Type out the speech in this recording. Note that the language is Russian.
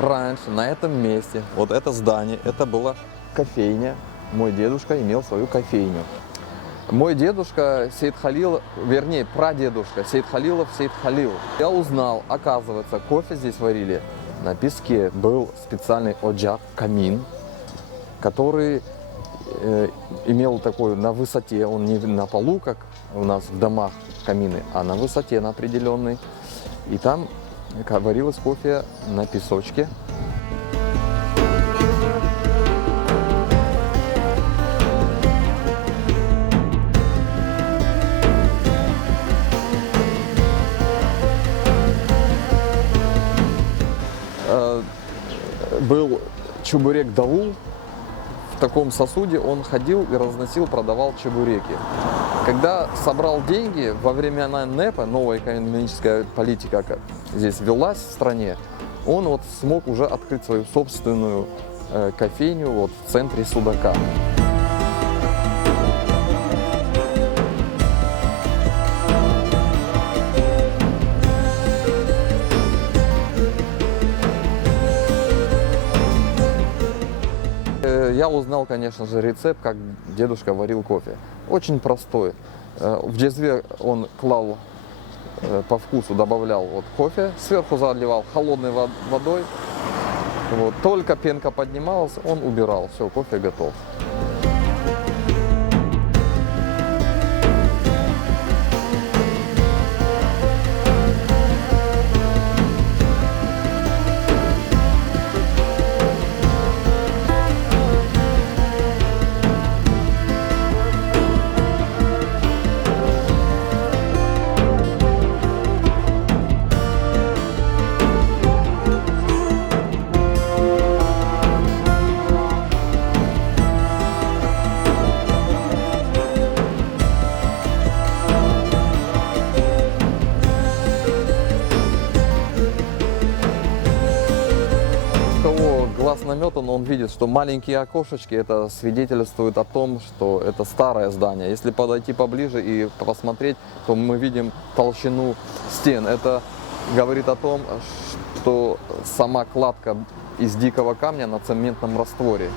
Раньше на этом месте, вот это здание, это была кофейня. Мой дедушка имел свою кофейню. Мой дедушка Сейд Халил, вернее, прадедушка Сейд Халилов Сейд Халил. Я узнал, оказывается, кофе здесь варили на песке. Был специальный оджак, камин, который имел такой на высоте, он не на полу, как у нас в домах камины, а на высоте на определенной. И там варилось кофе на песочке. Был чебурек даул, в таком сосуде он ходил и разносил, продавал чебуреки. Когда собрал деньги, во времена НЭПа, новая экономическая политика здесь велась в стране, он вот смог уже открыть свою собственную кофейню вот в центре Судака. Я узнал, конечно же, рецепт, как дедушка варил кофе. Очень простой. В джезве он клал по вкусу, добавлял вот кофе, сверху заливал холодной водой. Вот. Только пенка поднималась, он убирал. Все, кофе готов. Глаз наметан, он видит, что маленькие окошечки, это свидетельствует о том, что это старое здание. Если подойти поближе и посмотреть, то мы видим толщину стен. Это говорит о том, что сама кладка из дикого камня на цементном растворе.